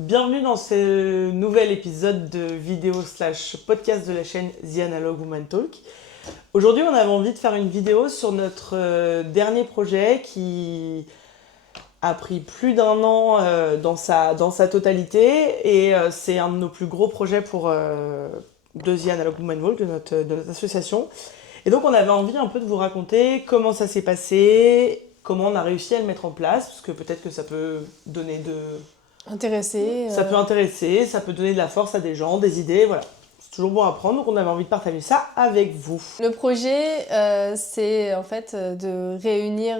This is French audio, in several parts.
Bienvenue dans ce nouvel épisode de vidéo / podcast de la chaîne The Analog Woman Talk. Aujourd'hui, on avait envie de faire une vidéo sur notre dernier projet qui a pris plus d'1 an dans sa totalité et c'est un de nos plus gros projets pour de The Analog Woman Talk, de notre association. Et donc, on avait envie un peu de vous raconter comment ça s'est passé, comment on a réussi à le mettre en place, parce que peut-être que ça peut donner Ça peut intéresser, ça peut donner de la force à des gens, des idées, voilà. C'est toujours bon à prendre, donc on avait envie de partager ça avec vous. Le projet, c'est en fait de réunir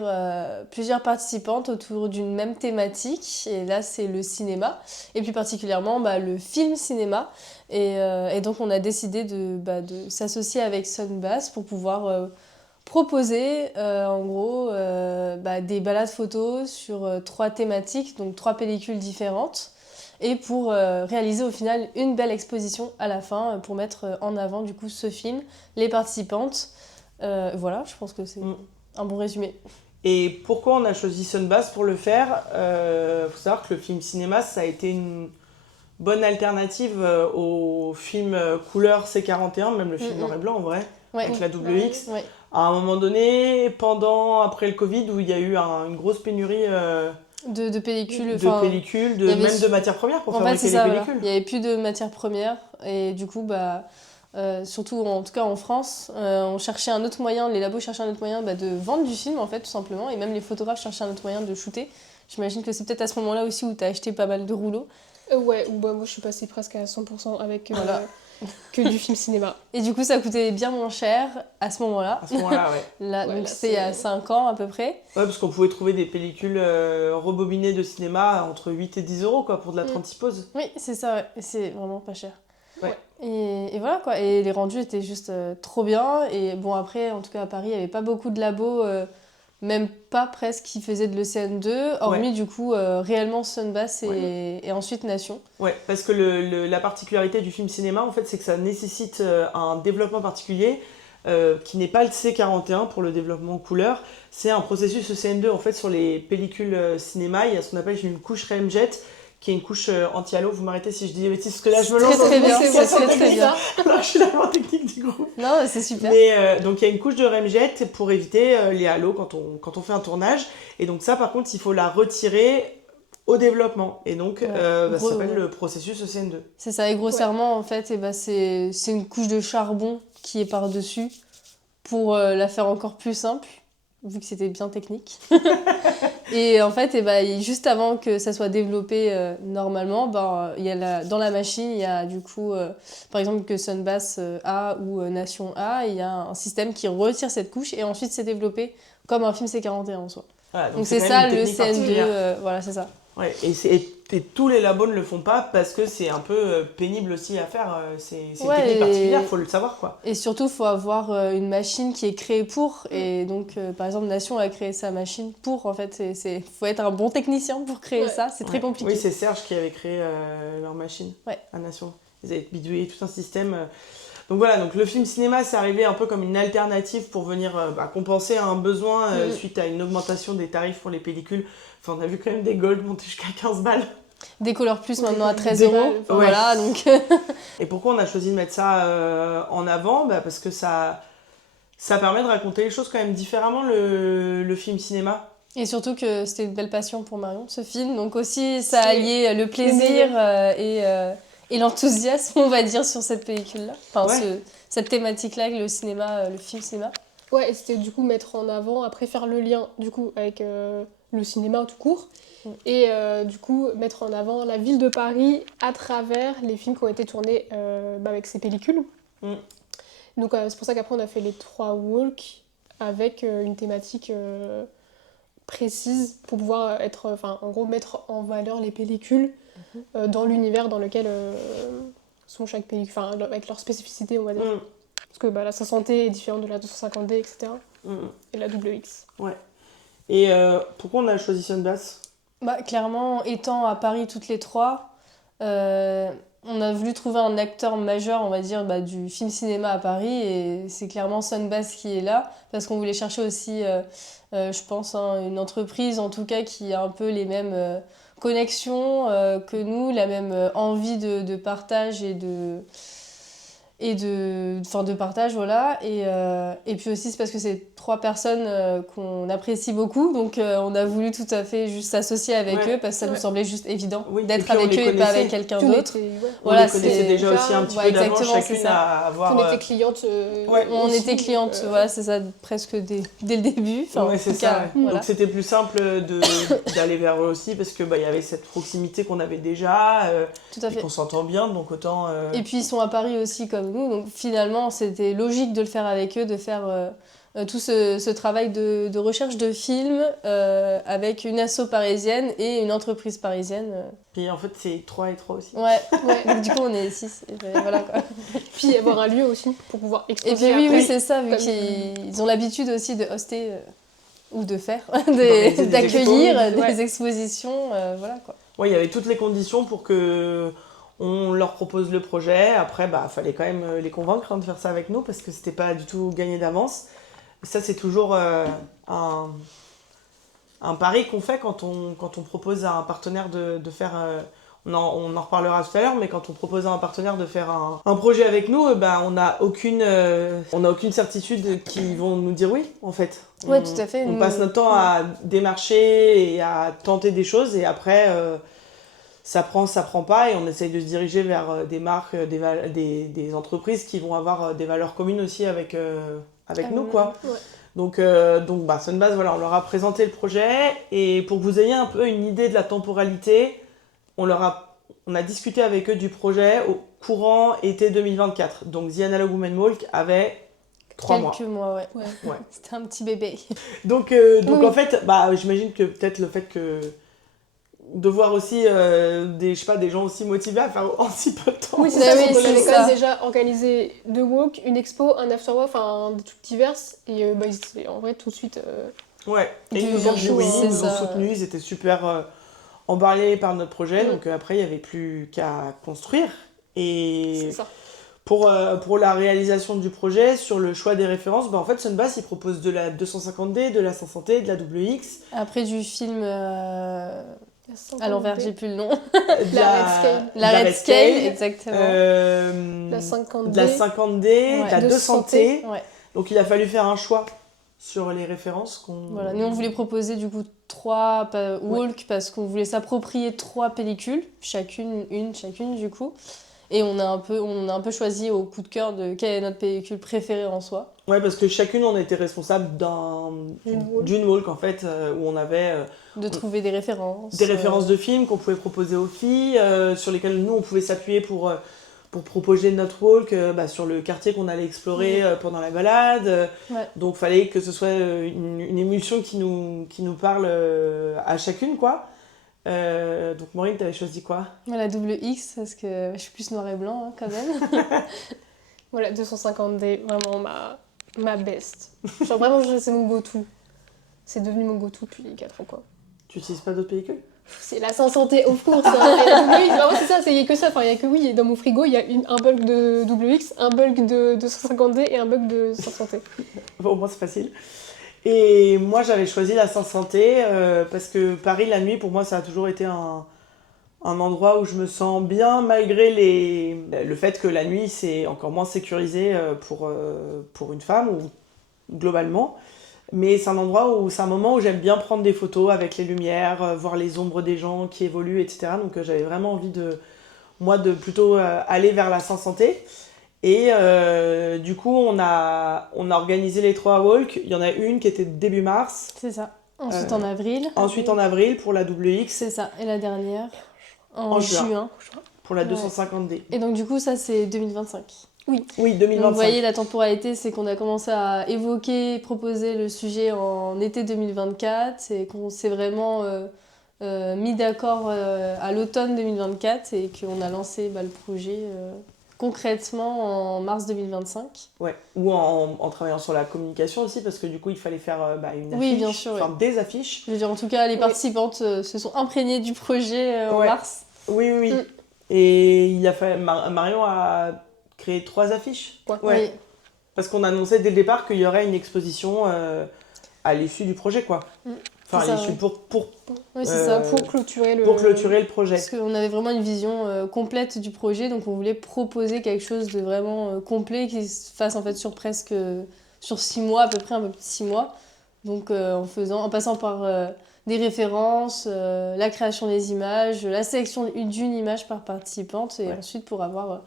plusieurs participantes autour d'une même thématique. Et là, c'est le cinéma, et plus particulièrement le film cinéma. Et donc, on a décidé de s'associer avec Sunbass pour pouvoir proposer en gros des balades photos sur 3 thématiques, donc 3 pellicules différentes. Et pour réaliser au final une belle exposition à la fin, pour mettre en avant du coup ce film, les participantes. Voilà, je pense que c'est un bon résumé. Et pourquoi on a choisi Sunbass pour le faire ? Faut savoir que le film cinéma, ça a été une bonne alternative au film couleur C41, même le film noir et blanc en vrai, avec la double X. Ouais. À un moment donné, après le Covid, où il y a eu une grosse pénurie de pellicules, même de matières premières pour fabriquer les pellicules. Voilà. Il n'y avait plus de matières premières et du coup, surtout en tout cas en France, on cherchait un autre moyen, les labos cherchaient un autre moyen de vendre du film en fait tout simplement, et même les photographes cherchaient un autre moyen de shooter. J'imagine que c'est peut-être à ce moment-là aussi où tu as acheté pas mal de rouleaux. Ouais, moi je suis passée presque à 100% avec que du film cinéma. Et du coup, ça coûtait bien moins cher à ce moment-là. À ce moment-là, ouais. Donc c'était il y a 5 ans à peu près. Ouais, parce qu'on pouvait trouver des pellicules rebobinées de cinéma entre 8 et 10 euros pour de la 36 poses. Oui, c'est ça, ouais. Et c'est vraiment pas cher. Ouais. Et voilà quoi. Et les rendus étaient juste trop bien. Et bon, après, en tout cas à Paris, il n'y avait pas beaucoup de labos, même pas presque, qui faisaient de l'ECN2, hormis du coup réellement Sunbass et ensuite Nation. Ouais, parce que la particularité du film cinéma, en fait, c'est que ça nécessite un développement particulier qui n'est pas le C41 pour le développement couleur. C'est un processus ECN2 en fait sur les pellicules cinéma. Il y a ce qu'on appelle une couche Remjet, qui est une couche anti-halo. Vous m'arrêtez si je dis des bêtises, parce que là je me lance dans une explication technique. Alors, je suis la moins technique du groupe. Non, c'est super. Mais donc il y a une couche de Remjet pour éviter les halos quand on fait un tournage. Et donc ça, par contre, il faut la retirer au développement. Et donc ça s'appelle le processus ECN2. C'est ça, et grossièrement, en fait, c'est une couche de charbon qui est par-dessus pour la faire encore plus simple, vu que c'était bien technique. Et en fait, juste avant que ça soit développé normalement, dans la machine, il y a du coup, par exemple, que Sunbass a ou Nation a, il y a un système qui retire cette couche et ensuite c'est développé comme un film C41 en soi. Voilà, donc c'est ça le CN2, voilà, c'est ça. Ouais, et tous les labos ne le font pas parce que c'est un peu pénible aussi à faire. C'est une technique particulière, il faut le savoir quoi. Et surtout, il faut avoir une machine qui est créée pour. Et donc, par exemple, Nation a créé sa machine pour. En fait, faut être un bon technicien pour créer ça. C'est très compliqué. Oui, c'est Serge qui avait créé leur machine à Nation. Ils avaient bidouillé tout un système. Donc voilà, donc le film cinéma, c'est arrivé un peu comme une alternative pour venir compenser un besoin suite à une augmentation des tarifs pour les pellicules. Enfin, on a vu quand même des Gold monter jusqu'à 15 balles. Des Color Plus maintenant à 13 euros. Voilà, donc... Et pourquoi on a choisi de mettre ça en avant ? Parce que ça permet de raconter les choses quand même différemment, le film cinéma. Et surtout que c'était une belle passion pour Marion, ce film. Donc aussi, ça alliait le plaisir et l'enthousiasme, on va dire, sur cette pellicule-là. Enfin, cette thématique-là, le cinéma, le film cinéma. Ouais, et c'était du coup mettre en avant, après faire le lien du coup avec le cinéma tout court. Et du coup mettre en avant la ville de Paris à travers les films qui ont été tournés avec ces pellicules. Donc c'est pour ça qu'après on a fait les 3 walks avec une thématique précise pour pouvoir en gros mettre en valeur les pellicules dans l'univers dans lequel sont chaque pellicule, avec leur spécificité on va dire. Parce que la 500D est différente de la 250D, etc. Et la double X. Ouais. Et pourquoi on a choisi Sunbass ? Clairement, étant à Paris toutes les 3, on a voulu trouver un acteur majeur, on va dire, du film cinéma à Paris, et c'est clairement Sunbass qui est là, parce qu'on voulait chercher aussi, je pense, une entreprise en tout cas qui a un peu les mêmes connexion que nous, la même envie de partage de partage, voilà. Et puis aussi, c'est parce que c'est 3 personnes qu'on apprécie beaucoup, donc on a voulu tout à fait juste s'associer avec eux, parce que ça nous semblait juste évident d'être avec eux et pas avec quelqu'un d'autre. On les connaissait déjà aussi un petit peu d'avant, exactement, chacune à avoir... On était clientes. On était clientes, voilà, c'est ça, presque dès le début. Ouais, c'est ça. Voilà. Donc c'était plus simple d'aller vers eux aussi, parce que y avait cette proximité qu'on avait déjà, tout à fait. Et qu'on s'entend bien, donc autant... Et puis ils sont à Paris aussi comme nous, donc finalement c'était logique de le faire avec eux, de faire tout ce travail de recherche de films avec une asso parisienne et une entreprise parisienne. Et en fait c'est 3 et 3 aussi. Ouais. Donc du coup on est 6, voilà quoi. Puis avoir un lieu aussi pour pouvoir exposer. Et puis oui, c'est ça, vu qu'ils ont l'habitude aussi de hoster ou de faire, d'accueillir des expositions, voilà quoi. Ouais, il y avait toutes les conditions pour que on leur propose le projet. Après, fallait quand même les convaincre de faire ça avec nous, parce que c'était pas du tout gagné d'avance. Et ça, c'est toujours un pari qu'on fait quand on propose à un partenaire de faire... on en reparlera tout à l'heure, mais quand on propose à un partenaire de faire un projet avec nous, on n'a aucune certitude qu'ils vont nous dire oui, en fait. Ouais, tout à fait. On passe notre temps à démarcher et à tenter des choses, et après... ça prend pas, et on essaye de se diriger vers des marques, des entreprises qui vont avoir des valeurs communes aussi avec nous, quoi. Ouais. Donc Sunbase, voilà, on leur a présenté le projet, et pour que vous ayez un peu une idée de la temporalité, on a discuté avec eux du projet au courant été 2024. Donc The Analog Women Walk avait 3 mois. Quelques mois, ouais. C'était un petit bébé. Donc en fait, j'imagine que peut-être le fait que de voir aussi des gens aussi motivés à faire en si peu de temps. Oui, c'est ça. On avait quand même déjà organisé 2 walks, une expo, un after work, enfin des trucs divers. Et ils étaient en vrai tout de suite. Ouais, et ils nous ont dit oui, ils nous ont soutenus, ils étaient super emballés par notre projet. Donc après, il n'y avait plus qu'à construire. Et c'est ça. Pour la réalisation du projet, sur le choix des références, en fait, Sunbase, il propose de la 250D, de la 500D, de la WX. Après du film... à l'envers, j'ai plus le nom. La Red Scale, exactement. La 50D. De la 50D, de la 200T. Ouais. Donc il a fallu faire un choix sur les références Voilà, nous on voulait proposer du coup 3 walks parce qu'on voulait s'approprier 3 pellicules, chacune du coup. Et on a un peu choisi au coup de cœur de quelle est notre pellicule préférée en soi. Ouais, parce que chacune on était responsable d'une walk en fait, où on avait... de trouver des références. Des références de films qu'on pouvait proposer aux filles, sur lesquelles nous on pouvait s'appuyer pour proposer notre walk sur le quartier qu'on allait explorer pendant la balade. Donc fallait que ce soit une émulsion qui nous parle à chacune, quoi. Donc Maureen, t'avais choisi quoi? La double X, parce que je suis plus noir et blanc quand même. Voilà, 250D, vraiment ma best. Genre vraiment, c'est mon go-to. C'est devenu mon go-to depuis 4 ans, quoi. Tu utilises pas d'autres pellicules? C'est la 500T, of course. Et la WX, vraiment c'est ça, il n'y a que ça. Enfin, il n'y a que oui, dans mon frigo, il y a un bulk de WX, un bulk de 250D et un bulk de 500T. Bon, moi c'est facile. Et moi j'avais choisi la 500T parce que Paris la nuit, pour moi, ça a toujours été un endroit où je me sens bien, malgré le fait que la nuit c'est encore moins sécurisé pour une femme, ou globalement. Mais c'est un moment où j'aime bien prendre des photos avec les lumières, voir les ombres des gens qui évoluent, etc. Donc j'avais vraiment envie de plutôt aller vers la 500T. Et du coup, on a organisé les 3 walks. Il y en a une qui était début mars. C'est ça. Ensuite en avril. Ensuite en avril pour la WX. C'est ça. Et la dernière en juin. Pour la 250D. Et donc du coup, ça c'est 2025. Oui, 2025. Donc vous voyez, la temporalité, c'est qu'on a commencé à proposer le sujet en été 2024 et qu'on s'est vraiment mis d'accord à l'automne 2024 et qu'on a lancé le projet concrètement en mars 2025. Ouais, ou en travaillant sur la communication aussi, parce que du coup, il fallait faire une affiche, bien sûr, des affiches. Je veux dire, en tout cas, les participantes se sont imprégnées du projet en mars. Oui. Et il a fait... Marion a créé 3 affiches. Ouais. Oui. Parce qu'on annonçait dès le départ qu'il y aurait une exposition à l'issue du projet, quoi. Enfin, C'est ça, l'issue ouais. Oui, c'est ça. Pour clôturer le... pour clôturer le projet. Parce qu'on avait vraiment une vision complète du projet, donc on voulait proposer quelque chose de vraiment complet qui se fasse en fait sur 6 mois à peu près, un peu plus de 6 mois. Donc en passant par des références, la création des images, la sélection d'une image par participante, et ensuite pour avoir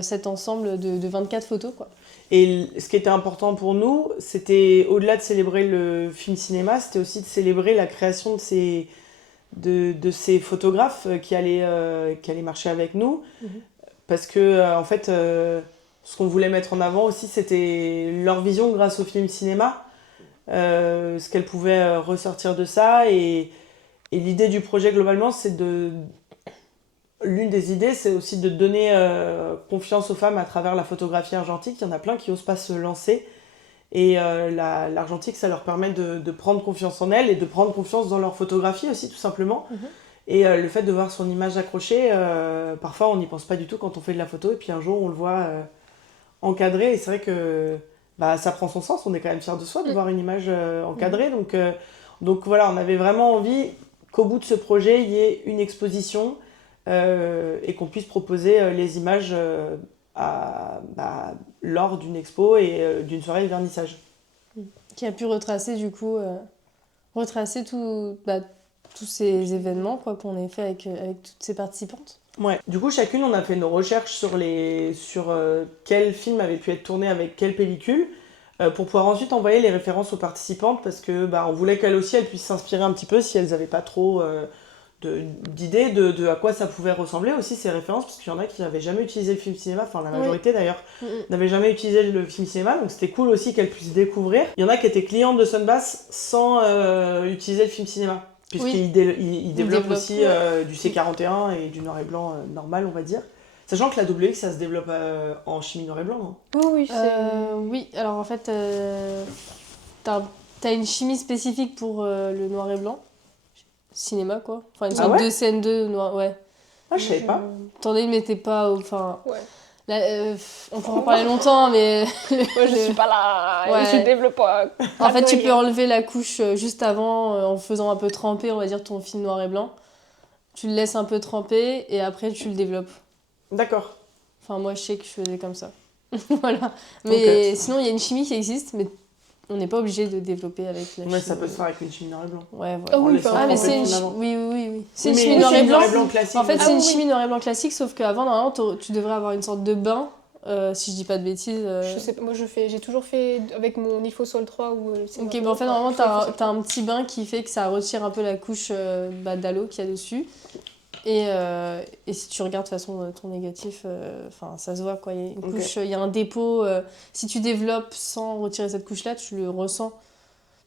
cet ensemble de 24 photos, quoi. Et ce qui était important pour nous, c'était au-delà de célébrer le film cinéma, c'était aussi de célébrer la création de ces photographes qui allaient marcher avec nous. Parce que, en fait, ce qu'on voulait mettre en avant aussi, c'était leur vision grâce au film cinéma, ce qu'elles pouvaient ressortir de ça. Et l'idée du projet, globalement, l'une des idées, c'est aussi de donner confiance aux femmes à travers la photographie argentique. Il y en a plein qui n'osent pas se lancer. Et l'argentique, ça leur permet de prendre confiance en elles et de prendre confiance dans leur photographie aussi, tout simplement. Et le fait de voir son image accrochée, parfois on n'y pense pas du tout quand on fait de la photo. Et puis un jour, on le voit encadré. Et c'est vrai que ça prend son sens. On est quand même fiers de soi de voir une image encadrée. Donc voilà, on avait vraiment envie qu'au bout de ce projet, il y ait une exposition et qu'on puisse proposer les images lors d'une expo et d'une soirée de vernissage. Qui a pu retracer du coup tous ces événements quoi, qu'on a fait avec toutes ces participantes. Ouais. Du coup, chacune, on a fait nos recherches sur quel film avait pu être tourné avec quelle pellicule pour pouvoir ensuite envoyer les références aux participantes parce que on voulait qu'elles aussi elles puissent s'inspirer un petit peu si elles n'avaient pas trop d'idées de à quoi ça pouvait ressembler aussi ces références, parce qu'il y en a qui n'avaient jamais utilisé le film cinéma, enfin la majorité d'ailleurs n'avait jamais utilisé le film cinéma, donc c'était cool aussi qu'elles puissent découvrir. Il y en a qui étaient clientes de Sunbass sans utiliser le film cinéma, puisqu'ils développent aussi du C41 et du noir et blanc normal, on va dire. Sachant que la WX, ça se développe en chimie noir et blanc, non ? Oui, alors en fait, t'as une chimie spécifique pour le noir et blanc. Cinéma, quoi. Enfin, une sorte de CN2 noir, ouais. Ah, je savais pas. T'en as une, mais t'es pas... Enfin, on pourra en parler longtemps, mais... Moi, je suis pas là, je développe pas. En fait, tu peux enlever la couche juste avant, en faisant un peu tremper, on va dire, ton film noir et blanc. Tu le laisses un peu tremper, et après, tu le développes. D'accord. Enfin, moi, je sais que je faisais comme ça. Voilà. Mais sinon, il y a une chimie qui existe, mais on n'est pas obligé de développer avec la chimie. Ouais, ça peut se faire avec une chimie noir et blanc. Ouais, voilà. Mais c'est une oui. C'est une chimie noir et blanc classique. En fait, c'est une chimie noir et blanc classique, sauf qu'avant, normalement, tu devrais avoir une sorte de bain, si je dis pas de bêtises. Je sais pas, moi j'ai toujours fait avec mon Ifosol 3 ou... Ok, mais en fait, normalement, t'as un petit bain qui fait que ça retire un peu la couche d'halo qu'il y a dessus. Et si tu regardes de toute façon ton négatif, ça se voit quoi. Il y a une couche, il y a un dépôt. Si tu développes sans retirer cette couche-là, tu le ressens.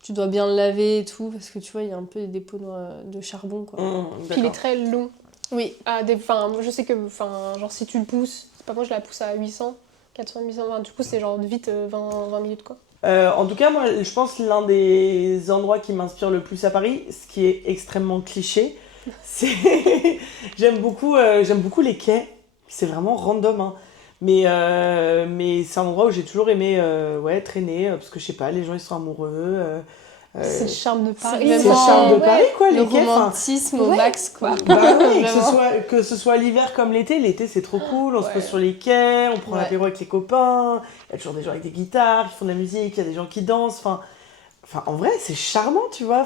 Tu dois bien le laver et tout, parce que tu vois, il y a un peu des dépôts de charbon, quoi. Puis il est très long. Oui. Je sais que, genre si tu le pousses, c'est pas moi, je la pousse à 800, 400, 800, du coup c'est genre vite 20 minutes, quoi. En tout cas, moi, je pense que l'un des endroits qui m'inspire le plus à Paris, ce qui est extrêmement cliché, c'est... j'aime beaucoup les quais. C'est vraiment random, hein. Mais c'est un endroit où j'ai toujours aimé traîner, parce que je sais pas, les gens ils sont amoureux. C'est le charme de Paris. C'est le charme de Paris, quoi, les quais. Le romantisme au max, quoi. Oui, que ce soit l'hiver comme l'été. L'été, c'est trop cool. On se pose sur les quais, on prend l'apéro avec les copains. Il y a toujours des gens avec des guitares qui font de la musique, il y a des gens qui dansent. Enfin, en vrai, c'est charmant, tu vois.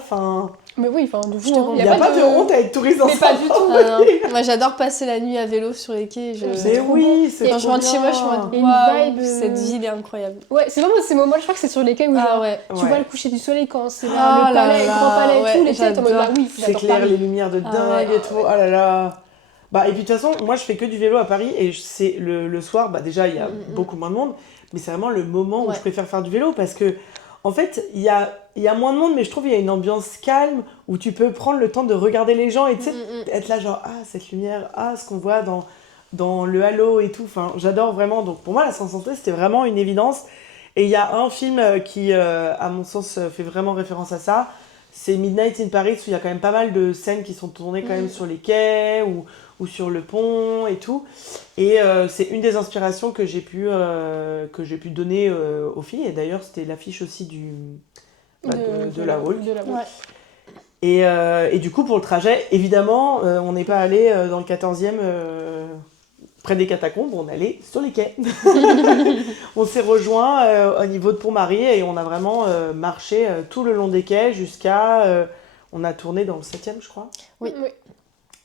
Mais oui, du coup, il n'y a pas de honte à être touriste en mais pas du tout. Moi, j'adore passer la nuit à vélo sur les quais. Mais oui, c'est trop bien. Quand je rentre chez moi, je suis en mode waouh, cette ville est incroyable. Ouais, c'est vraiment ces moments, je crois que c'est sur les quais où tu vois le coucher du soleil quand c'est vers le palais, le grand palais et tout, les têtes en mode oui, c'est clair, les lumières de dingue et tout. Oh là là. Et puis de toute façon, moi je fais que du vélo à Paris et c'est le soir, déjà il y a beaucoup moins de monde, mais c'est vraiment le moment où je préfère faire du vélo parce que en fait, il y a moins de monde, mais je trouve qu'il y a une ambiance calme où tu peux prendre le temps de regarder les gens et tu sais, être là genre, cette lumière, ce qu'on voit dans le halo et tout. Enfin, j'adore vraiment. Donc pour moi, la Saint-Santé, c'était vraiment une évidence. Et il y a un film qui, à mon sens, fait vraiment référence à ça. C'est Midnight in Paris, où il y a quand même pas mal de scènes qui sont tournées quand même sur les quais ou sur le pont et tout. Et c'est une des inspirations que j'ai pu donner aux filles. Et d'ailleurs, c'était l'affiche aussi de la Walk. Et du coup, pour le trajet, évidemment, on n'est pas allé dans le 14e près des catacombes, on est allé sur les quais. On s'est rejoint au niveau de Pont-Marie et on a vraiment marché tout le long des quais jusqu'à... on a tourné dans le 7e, je crois. Oui.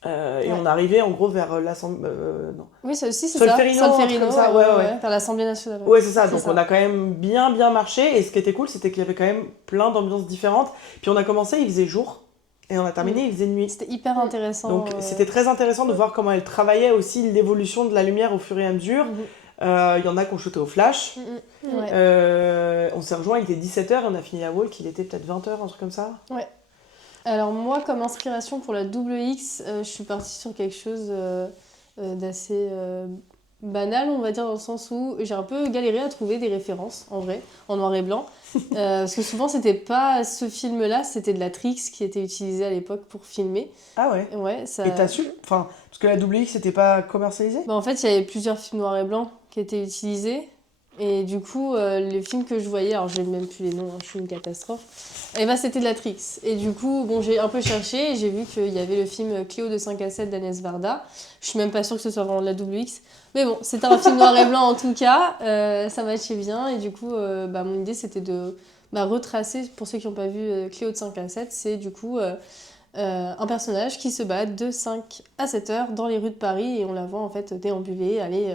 Et on est arrivé en gros vers l'Assemblée... non. Oui, ça aussi, c'est Solferino, ça. un truc comme ça, ouais. Vers l'Assemblée nationale. Ouais, c'est ça. Donc ça. on a quand même bien marché. Et ce qui était cool, c'était qu'il y avait quand même plein d'ambiances différentes. Puis on a commencé, il faisait jour. Et on a terminé, il faisait nuit. C'était hyper intéressant. Donc c'était très intéressant de voir comment elle travaillait aussi l'évolution de la lumière au fur et à mesure. Il y en a qui ont shooté au flash. Ouais. On s'est rejoint, il était 17h et on a fini la walk, il était peut-être 20h, un truc comme ça. Ouais. Alors moi, comme inspiration pour la double X, je suis partie sur quelque chose d'assez banal, on va dire, dans le sens où j'ai un peu galéré à trouver des références, en vrai, en noir et blanc. Parce que souvent, c'était pas ce film-là, c'était de la Trix qui était utilisée à l'époque pour filmer. Ah ouais. Ouais, ça... Et t'as su, enfin, parce que la double X c'était pas commercialisé. Bah, en fait, il y avait plusieurs films noir et blanc qui étaient utilisés. Et du coup, les films que je voyais, alors j'ai même plus les noms, hein, je suis une catastrophe, et bah c'était de la Trix. Et du coup, bon, j'ai un peu cherché et j'ai vu qu'il y avait le film Cléo de 5 à 7 d'Agnès Varda. Je suis même pas sûre que ce soit vraiment de la double X. Mais bon, c'était un film noir et blanc en tout cas, ça matchait bien. Et du coup, mon idée c'était de retracer, pour ceux qui n'ont pas vu Cléo de 5 à 7, c'est du coup un personnage qui se bat de 5 à 7 heures dans les rues de Paris et on la voit en fait déambuler, aller...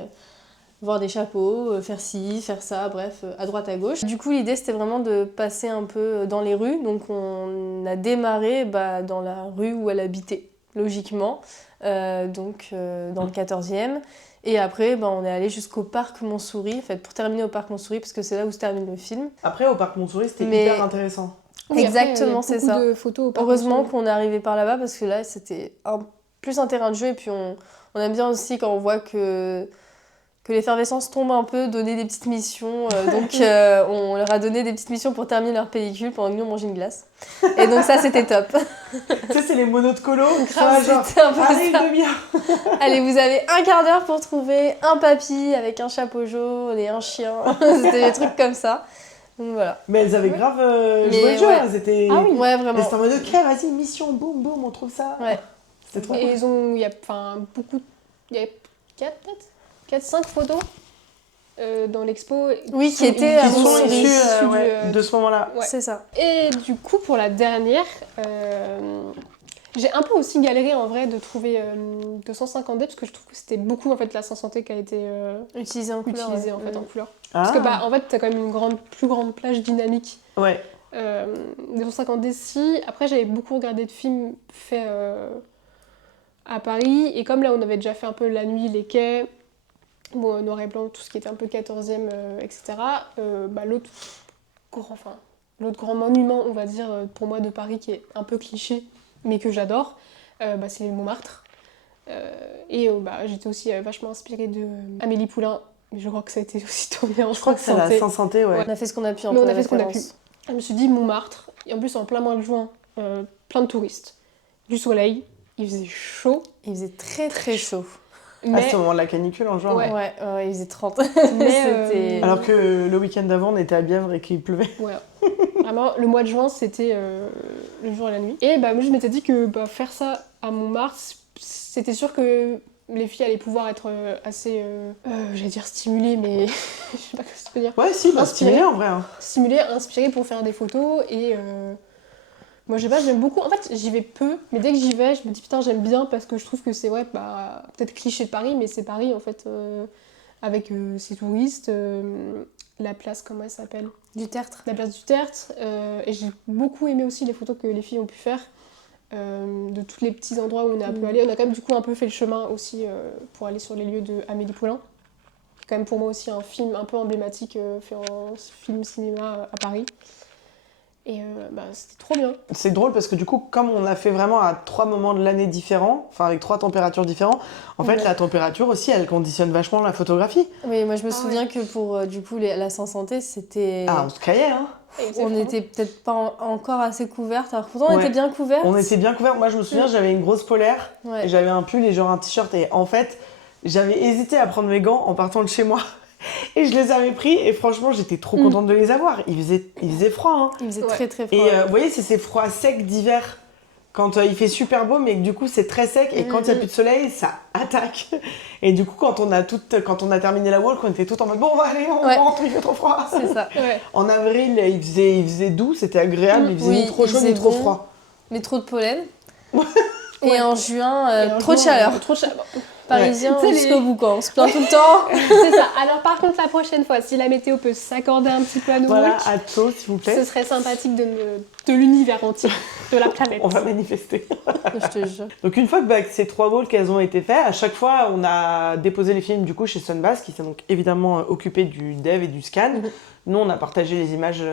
voir des chapeaux, faire ci, faire ça, bref, à droite, à gauche. Du coup, l'idée, c'était vraiment de passer un peu dans les rues. Donc, on a démarré dans la rue où elle habitait, logiquement, donc dans le 14e. Et après, on est allé jusqu'au parc Montsouris, en fait, pour terminer au parc Montsouris, parce que c'est là où se termine le film. Après, au parc Montsouris, c'était hyper intéressant. Oui, exactement, après, c'est ça. De photos au parc Heureusement Montsouris. qu'on est arrivé par là-bas, parce que là, c'était plus un terrain de jeu. Et puis, on aime bien aussi quand on voit que l'effervescence tombe un peu, donner des petites missions. Donc, on leur a donné des petites missions pour terminer leur pellicule pendant que nous, on mangeait une glace. Et donc, ça, c'était top. Tu sais, c'est les monos de colo. C'était un peu Allez, ça. une demi-heure. Allez, vous avez un quart d'heure pour trouver un papy avec un chapeau jaune et un chien. C'était des trucs comme ça. Donc, voilà. Mais elles avaient grave joué le jeu. ouais. Elles étaient... Ah oui, ouais, Elles vraiment. étaient en mode, ok, vas-y, mission, boum, boum, on trouve ça. Ouais. C'était trop Et cool. il y a beaucoup... Il y a 4-5 photos dans l'expo. Oui, qui étaient à Qui sont Montsouris. issues de ce moment-là. Ouais. C'est ça. Et du coup, pour la dernière, j'ai un peu aussi galéré en vrai de trouver 250D parce que je trouve que c'était beaucoup en fait la 500D qui a été Utilisé en couleur. utilisée ouais. en fait en couleur. Ah. Parce que en fait, t'as quand même une plus grande plage dynamique. Ouais. 250D si. Après, j'avais beaucoup regardé de films faits à Paris et comme là, on avait déjà fait un peu la nuit, les quais. Bon, noir et blanc, tout ce qui était un peu 14e, etc. L'autre grand monument, on va dire, pour moi de Paris, qui est un peu cliché, mais que j'adore, c'est le Montmartre. J'étais aussi vachement inspirée de Amélie Poulain, mais je crois que ça a été aussi tourné en Je crois que c'est la 500T, ouais. On a fait ce qu'on a pu en Mais on peu a fait ce qu'on a pu. référence. Je me suis dit Montmartre, et en plus en plein mois de juin, plein de touristes, du soleil, il faisait chaud. Il faisait très très chaud. À ce moment de la canicule, en juin. Ouais. Ouais, il faisait 30. Mais, C'était... Alors que le week-end d'avant, on était à Bièvre et qu'il pleuvait. Voilà. Vraiment, le mois de juin, c'était le jour et la nuit. Et moi, je m'étais dit que faire ça à Montmartre, c'était sûr que les filles allaient pouvoir être assez, j'allais dire stimulées, mais je sais pas ce que ça veut dire. Ouais, si, stimulé en vrai. Hein. Stimulées, inspirées pour faire des photos. Et moi, je sais pas, j'aime beaucoup. En fait, j'y vais peu, mais dès que j'y vais, je me dis putain, j'aime bien parce que je trouve que c'est, peut-être cliché de Paris, mais c'est Paris en fait, avec ses touristes. La place, comment elle s'appelle ? Du tertre. La place du Tertre. Et j'ai beaucoup aimé aussi les photos que les filles ont pu faire de tous les petits endroits où on est un peu allé. On a quand même du coup un peu fait le chemin aussi pour aller sur les lieux de Amélie Poulain. Quand même pour moi aussi un film un peu emblématique fait en film cinéma à Paris. Et c'était trop bien. C'est drôle parce que du coup, comme on l'a fait vraiment à 3 moments de l'année différents, enfin avec 3 températures différentes, en fait la température aussi, elle conditionne vachement la photographie. Oui, moi je me souviens que pour du coup la 500T, c'était... Ah, on se caillait, hein. On n'était peut-être pas encore assez couvertes, alors pourtant on Ouais. était bien couvertes. On était bien couverts. Moi, je me souviens, j'avais une grosse polaire, Ouais. et j'avais un pull et genre un t-shirt. Et en fait, j'avais hésité à prendre mes gants en partant de chez moi. Et je les avais pris, et franchement, j'étais trop contente de les avoir. Il faisait froid, hein. Il faisait Ouais. très très froid. Et vous voyez, c'est ces froids secs d'hiver Quand il fait super beau, mais que du coup c'est très sec, et quand il n'y a plus de soleil, ça attaque. Et du coup, quand on a terminé la walk, on était tout en mode bon, on va aller, on rentre, il fait trop froid. C'est ça. Ouais. En avril, il faisait doux, c'était agréable, il faisait ni trop chaud ni trop froid. Mais trop de pollen. Ouais. Et en juin, trop de chaleur. Trop de chaleur. Parisien Ouais. jusqu'au bout, quoi. On se plaint tout le temps. C'est ça. Alors par contre, la prochaine fois, si la météo peut s'accorder un petit peu à nous, Voilà, à Taux, s'il vous plaît. ce serait sympathique de l'univers entier, de la planète. On va manifester. Je te jure. Donc une fois que ces 3 walks elles ont été faites, à chaque fois on a déposé les films du coup chez Sunbass qui s'est donc évidemment occupé du dev et du scan. Nous on a partagé les images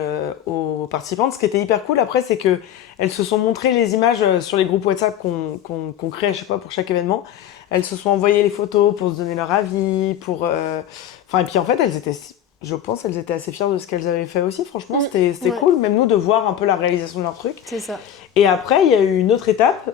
aux participantes. Ce qui était hyper cool après c'est que elles se sont montrées les images sur les groupes WhatsApp qu'on crée à chaque fois pour chaque événement. Elles se sont envoyées les photos pour se donner leur avis, et puis en fait je pense qu'elles étaient assez fières de ce qu'elles avaient fait aussi. Franchement, c'était cool, même nous, de voir un peu la réalisation de leur truc. C'est ça. Et après, il y a eu une autre étape,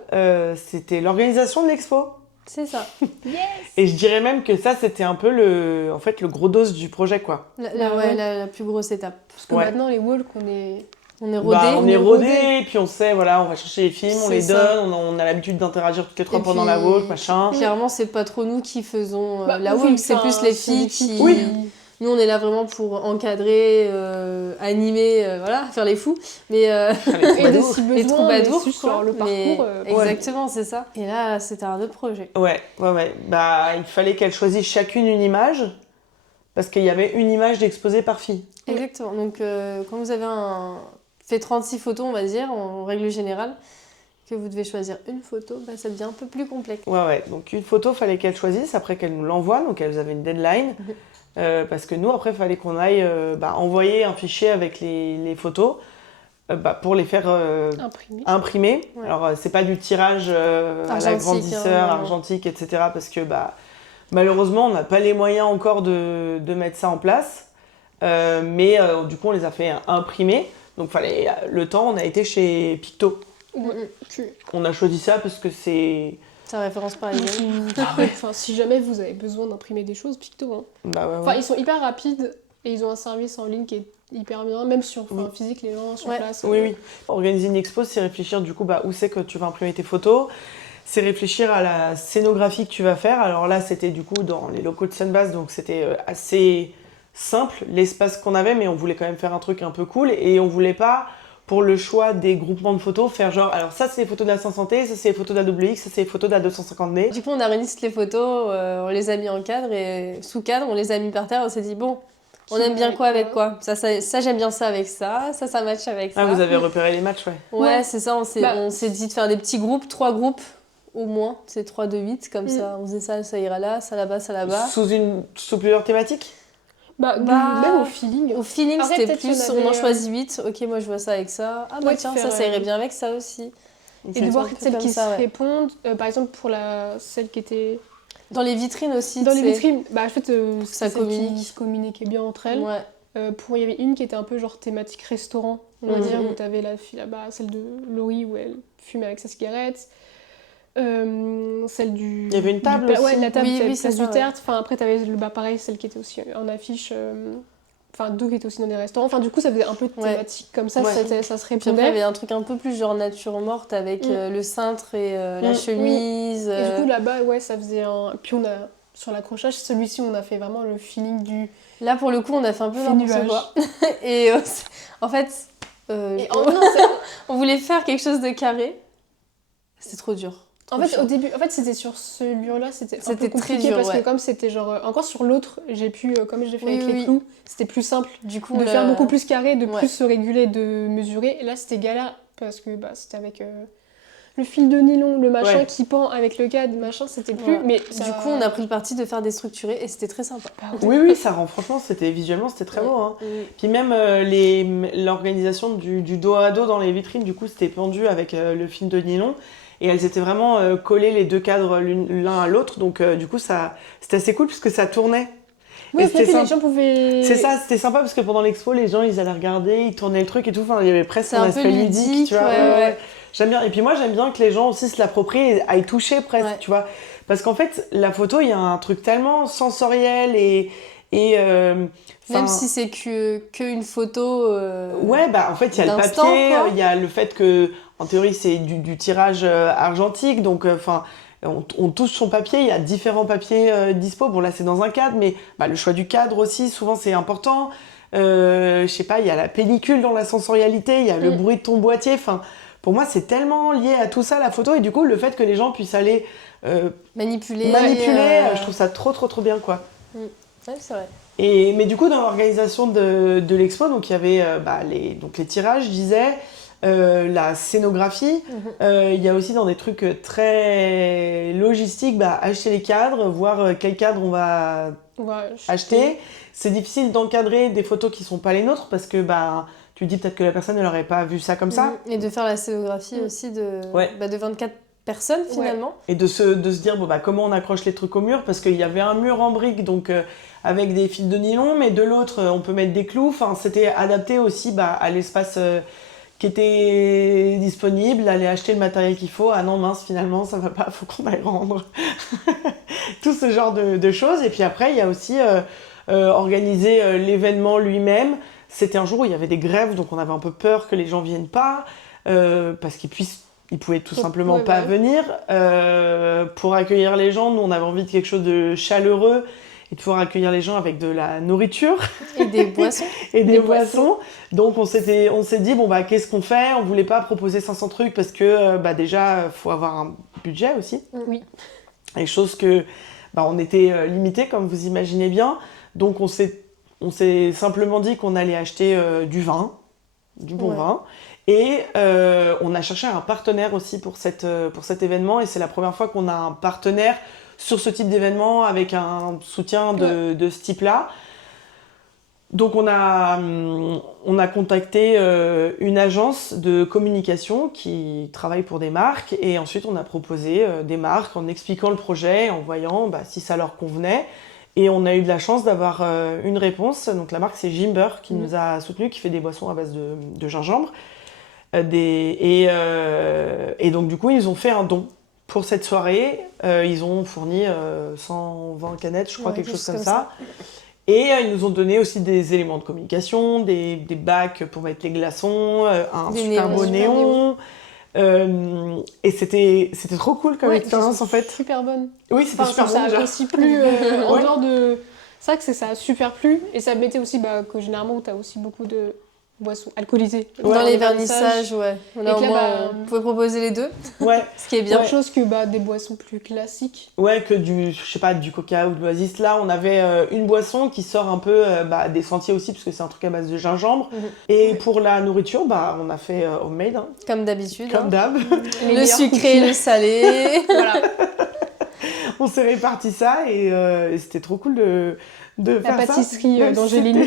c'était l'organisation de l'expo. C'est ça. Yes. Et je dirais même que ça, c'était un peu le gros dos du projet, quoi. La plus grosse étape. Parce que Ouais. maintenant, les walks, on est rodés. On est rodés, et puis on sait, voilà, on va chercher les films, on C'est les ça. donne, on a l'habitude d'interagir toutes les 3 Et pendant puis, la walk, machin. Clairement, c'est pas trop nous qui faisons la oui, walk, c'est enfin, plus les c'est filles les filles qui... Oui. Nous, on est là vraiment pour encadrer, animer, voilà, faire les fous. Mais et de si les besoin, troubadours, mais juste quoi. sur le Mais parcours. exactement, c'est ça. Et là, c'était un autre projet. Ouais. Bah, il fallait qu'elles choisissent chacune une image, parce qu'il y avait une image d'exposé par fille. Exactement. Donc, quand vous avez fait 36 photos, on va dire, en règle générale, que vous devez choisir une photo, bah, ça devient un peu plus complexe. Ouais. Donc une photo, fallait qu'elles choisissent, après qu'elles nous l'envoient, donc elles avaient une deadline. Parce que nous, après, il fallait qu'on aille envoyer un fichier avec les photos pour les faire imprimer. Ouais. Alors, c'est pas du tirage à la Argentique, grandisseur, non. argentique, etc. Parce que malheureusement, on n'a pas les moyens encore de mettre ça en place. Mais du coup, on les a fait imprimer. Donc, fallait le temps, on a été chez Picto. On a choisi ça parce que c'est... Sa référence parisienne. Enfin, si jamais vous avez besoin d'imprimer des choses, Picto. Hein. Bah, ouais. Enfin, ils sont hyper rapides et ils ont un service en ligne qui est hyper bien, même sur physique, les gens sur place. Oui. Organiser une expo, c'est réfléchir du coup où c'est que tu vas imprimer tes photos. C'est réfléchir à la scénographie que tu vas faire. Alors là, c'était du coup dans les locaux de Sunbass, donc c'était assez simple l'espace qu'on avait, mais on voulait quand même faire un truc un peu cool et on voulait pas, pour le choix des groupements de photos, faire genre, alors ça c'est les photos de la 500T, ça c'est les photos de la WX, ça c'est les photos de la 250D. Du coup, on a réuni toutes les photos, on les a mis en cadre et sous cadre, on les a mis par terre, on s'est dit bon, on aime bien quoi avec quoi. Ça j'aime bien ça avec ça match avec ça. Ah, vous avez repéré les matchs, ouais. Ouais, c'est ça, on s'est dit de faire des petits groupes, 3 groupes au moins, c'est 3 de 8, comme ça, on faisait ça ira là, ça là-bas, ça là-bas. Sous plusieurs thématiques. Même au feeling. Au feeling, Après, c'était peut-être plus, qu'il y en avait, on en choisit 8, ok, moi je vois ça avec ça. Ah bah Ouais, tiens, faire, ça irait bien avec ça aussi. Et de voir un peu celles comme qui ça, se ouais. répondent. Par exemple, pour celle qui était Dans les vitrines aussi, dans les tu sais. vitrines, en fait, Ça c'est celle qui communique. se communiquaient bien entre elles. Ouais. Il y avait une qui était un peu genre thématique restaurant, on va dire, où t'avais la fille là-bas, celle de Laurie où elle fumait avec sa cigarette. Celle du... Il y avait une table aussi. Ouais, la table, Oui, place c'est du ça, ouais. Tertre. Enfin, après, t'avais pareil, celle qui était aussi en affiche. Enfin, deux qui étaient aussi dans des restaurants. Enfin, du coup, ça faisait un peu de thématique comme ça, Ouais. ça se Puis après, il y répondait. avait un truc un peu plus genre nature morte avec le cintre et la chemise. Et du coup, là-bas, ouais, ça faisait un... Puis on a, sur l'accrochage, celui-ci, on a fait vraiment le feeling du... Là, pour le coup, on a fait un peu Fait n'importe nuage. quoi. Et en fait, Et on voulait faire quelque chose de carré. C'était trop dur. En fait, au début, c'était sur ce mur-là, c'était un peu C'était très compliqué dur, parce ouais. que comme c'était genre... Encore sur l'autre, j'ai pu, comme j'ai fait Oui, avec les oui. clous, c'était plus simple Du coup, de faire beaucoup plus carré, de Ouais. plus se réguler, de mesurer. Et là, c'était galère parce que c'était avec le fil de nylon, le machin qui pend avec le cadre, machin, c'était plus... Ouais. Mais Du coup, on a pris le parti de faire déstructuré et c'était très sympa. Oui, ça rend, franchement, visuellement, c'était très beau. Hein. Puis même l'organisation du dos à dos dans les vitrines, du coup, c'était pendu avec le fil de nylon. Et elles étaient vraiment collées les deux cadres l'un à l'autre. Donc, du coup, c'était assez cool puisque ça tournait. Oui, Et puis les sympa. gens pouvaient... C'est ça, c'était sympa parce que pendant l'expo, les gens, ils allaient regarder, ils tournaient le truc et tout. Enfin, il y avait presque C'est un un peu aspect ludique, ludique, tu vois. ouais. J'aime bien. Et puis moi, j'aime bien que les gens aussi se l'approprient et aillent toucher presque, Ouais. tu vois. Parce qu'en fait, la photo, il y a un truc tellement sensoriel et Même si c'est qu'une photo. Ouais, en fait, il y a le d'instant, papier, quoi. il y a le fait que en théorie, c'est du tirage argentique, donc on touche son papier, il y a différents papiers dispo. Bon, là, c'est dans un cadre, mais le choix du cadre aussi, souvent, c'est important. Je sais pas, il y a la pellicule dans la sensorialité, il y a le bruit de ton boîtier. Enfin, pour moi, c'est tellement lié à tout ça, la photo. Et du coup, le fait que les gens puissent aller manipuler, je trouve ça trop bien, quoi. Ouais, c'est vrai. Mais du coup, dans l'organisation de l'expo, donc il y avait les tirages, je disais, la scénographie. Il y a aussi dans des trucs très logistiques, acheter les cadres, voir quel cadre on va acheter. C'est difficile d'encadrer des photos qui sont pas les nôtres parce que tu dis peut-être que la personne n'aurait pas vu ça comme ça. Et de faire la scénographie aussi de 24 personnes finalement. Ouais. Et de se dire comment on accroche les trucs au mur, parce qu'il y avait un mur en briques donc avec des fils de nylon, mais de l'autre on peut mettre des clous. Enfin, c'était adapté aussi à l'espace qui était disponible, aller acheter le matériel qu'il faut. Ah non mince, finalement ça va pas, faut qu'on aille rendre. Tout ce genre de choses. Et puis après il y a aussi organiser l'événement lui-même. C'était un jour où il y avait des grèves, donc on avait un peu peur que les gens viennent pas parce qu'ils pouvaient tout simplement pas venir. Pour accueillir les gens, nous on avait envie de quelque chose de chaleureux et de pouvoir accueillir les gens avec de la nourriture. Et des boissons. Et des boissons. Donc on s'est dit, qu'est-ce qu'on fait ? On voulait pas proposer 500 trucs parce que déjà, faut avoir un budget aussi. Oui. Et chose que, on était limité, comme vous imaginez bien. Donc on s'est simplement dit qu'on allait acheter du vin, du bon vin. Et on a cherché un partenaire aussi pour cet événement. Et c'est la première fois qu'on a un partenaire sur ce type d'événement avec un soutien de ce type-là. Donc on a contacté une agence de communication qui travaille pour des marques. Et ensuite on a proposé des marques en expliquant le projet, en voyant si ça leur convenait. Et on a eu de la chance d'avoir une réponse. Donc la marque, c'est Gimber qui nous a soutenus, qui fait des boissons à base de gingembre. Et donc du coup, ils ont fait un don pour cette soirée. Ils ont fourni 120 canettes, je crois, quelque chose comme ça. Et ils nous ont donné aussi des éléments de communication, des bacs pour mettre les glaçons, un super beau néon. Et c'était trop cool comme expérience en fait. Super bonne. Oui, c'était super bon déjà. Ça a aussi plu en dehors de... C'est vrai que ça a super plu et ça mettait aussi que généralement tu as aussi beaucoup de boissons alcoolisées. Dans les vernissages, on a au moins, on pouvait proposer les deux. Ouais. Ce qui est bien. Autre chose que des boissons plus classiques. Ouais, que du coca ou de l'oasis. Là, on avait une boisson qui sort un peu des sentiers aussi, parce que c'est un truc à base de gingembre. Et pour la nourriture, on a fait homemade. Hein. Comme d'habitude. Comme d'hab. Le sucré, le salé. Voilà. On s'est réparti ça et c'était trop cool de faire ça. La pâtisserie d'Angéline.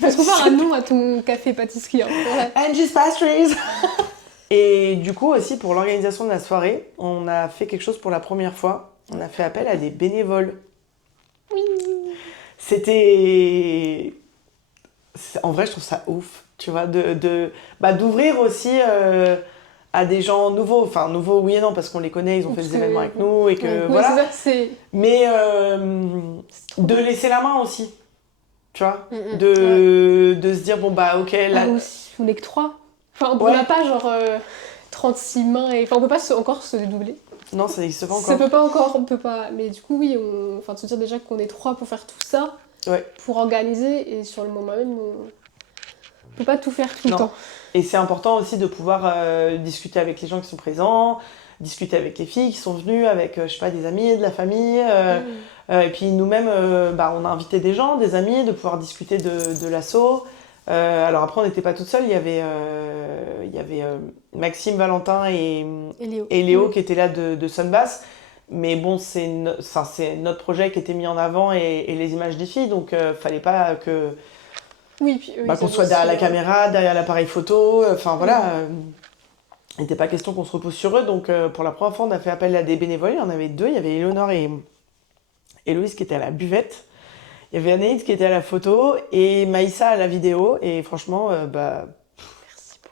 Faut trouver un nom à ton café-pâtisserie. Hein. Ouais. Angie's Pastries. Et du coup aussi pour l'organisation de la soirée, on a fait quelque chose pour la première fois. On a fait appel à des bénévoles. Oui. En vrai, je trouve ça ouf, tu vois, d'ouvrir aussi à des gens nouveaux. Enfin, nouveaux, oui et non, parce qu'on les connaît, ils ont fait des événements avec nous et que voilà. C'est ça, mais de laisser la main aussi. Tu vois, de se dire, ok, là... aussi, on n'est que 3. Enfin, on n'a pas 36 mains, et... Enfin, on peut pas encore se dédoubler. Non, ça n'existe pas encore. Ça peut pas encore, on peut pas... Mais du coup, oui, de se dire déjà qu'on est 3 pour faire tout ça, pour organiser, et sur le moment même, on peut pas tout faire tout le temps. Et c'est important aussi de pouvoir discuter avec les gens qui sont présents, discuter avec les filles qui sont venues, avec, je sais pas, des amis, de la famille... et puis nous-mêmes, on a invité des gens, des amis, de pouvoir discuter de l'asso. Alors après, on n'était pas toutes seules. Il y avait Maxime, Valentin et Léo qui étaient là de Sunbass. Mais bon, c'est notre projet qui était mis en avant et les images des filles. Donc, fallait pas que qu'on soit derrière la caméra, derrière l'appareil photo. Enfin, voilà. Il n'était pas question qu'on se repose sur eux. Donc, pour la première fois, on a fait appel à des bénévoles. Il y en avait 2. Il y avait Éléonore et Héloïse qui était à la buvette, il y avait Anaïs qui était à la photo et Maïssa à la vidéo. Et franchement,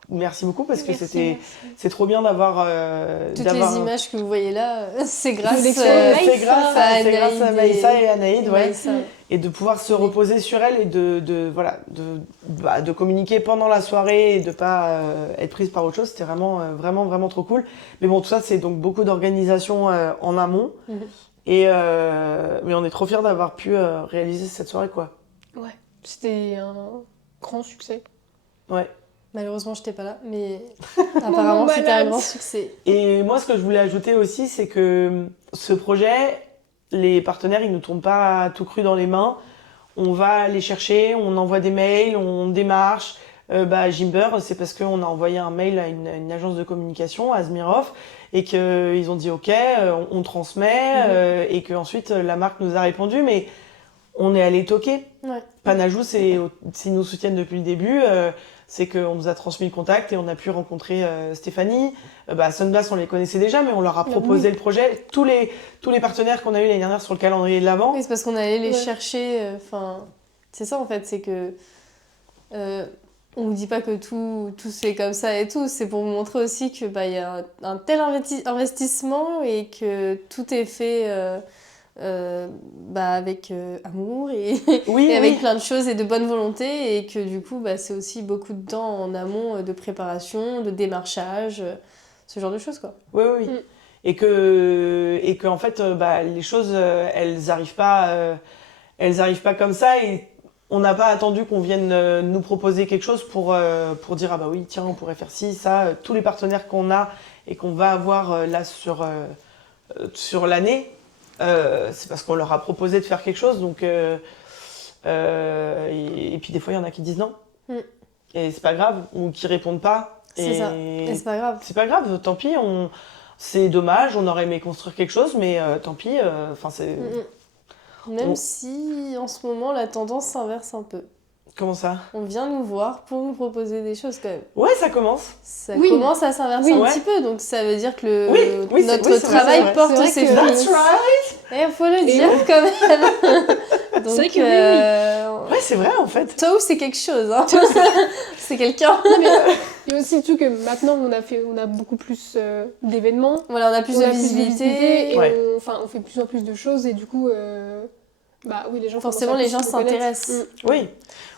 merci beaucoup parce que c'est trop bien d'avoir... Toutes les images que vous voyez là, c'est grâce à Maïssa et Anaïs. et de pouvoir se reposer sur elle et de communiquer pendant la soirée et de pas être prise par autre chose, c'était vraiment trop cool. Mais bon, tout ça, c'est donc beaucoup d'organisation en amont. Mais on est trop fiers d'avoir pu réaliser cette soirée, quoi. Ouais, c'était un grand succès. Ouais. Malheureusement, je n'étais pas là, mais apparemment, c'était un grand succès. Et moi, ce que je voulais ajouter aussi, c'est que ce projet, les partenaires, ils nous tombent pas tout cru dans les mains. On va les chercher, on envoie des mails, on démarche. Gimber, c'est parce qu'on a envoyé un mail à une agence de communication, à Zmirov, et qu'ils ont dit OK, on transmet, et qu'ensuite la marque nous a répondu, mais on est allé toquer. Ouais. Panajou, s'ils nous soutiennent depuis le début, c'est qu'on nous a transmis le contact et on a pu rencontrer Stéphanie. Sunbass, on les connaissait déjà, mais on leur a proposé le projet. Tous les partenaires qu'on a eu l'année dernière sur le calendrier de l'Avent. Oui, c'est parce qu'on allait les chercher. C'est ça en fait, c'est que on vous dit pas que tout se fait comme ça et tout. C'est pour vous montrer aussi que y a un tel investissement et que tout est fait. Avec amour et avec plein de choses et de bonne volonté et que du coup c'est aussi beaucoup de temps en amont de préparation, de démarchage, ce genre de choses quoi. Oui. Et que en fait les choses elles arrivent pas comme ça et on n'a pas attendu qu'on vienne nous proposer quelque chose pour dire ah bah oui tiens on pourrait faire ci ça. Tous les partenaires qu'on a et qu'on va avoir là sur l'année, c'est parce qu'on leur a proposé de faire quelque chose, donc et puis des fois il y en a qui disent non, et c'est pas grave, ou qui répondent pas. C'est ça, et c'est pas grave. C'est pas grave, tant pis, c'est dommage, on aurait aimé construire quelque chose, mais tant pis, c'est... Même si en ce moment la tendance s'inverse un peu. Comment ça ? On vient nous voir pour nous proposer des choses quand même. Ouais, ça commence. Ça commence à s'inverser un petit peu, donc ça veut dire que notre travail porte ses fruits. That's right. Il faut le dire quand même. Donc, c'est vrai que ouais, c'est vrai en fait. Toi, c'est quelque chose. Hein. C'est quelqu'un. Il y a aussi tout que maintenant on a beaucoup plus d'événements. Voilà, on a plus de visibilité. Et on fait de plus en plus de choses et du coup... les gens forcément les gens s'intéressent.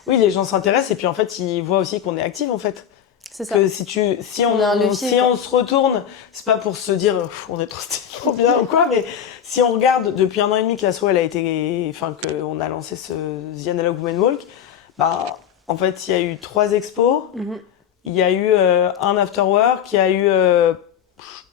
Oui, les gens s'intéressent et puis en fait ils voient aussi qu'on est active en fait. C'est ça. Que si on se retourne, c'est pas pour se dire on est trop bien ou quoi, mais si on regarde depuis 1 an et demi que l'asso elle a été, qu'on a lancé ce The Analog Women Walk, en fait il y a eu 3 expos, il y a eu un afterwork, il y a eu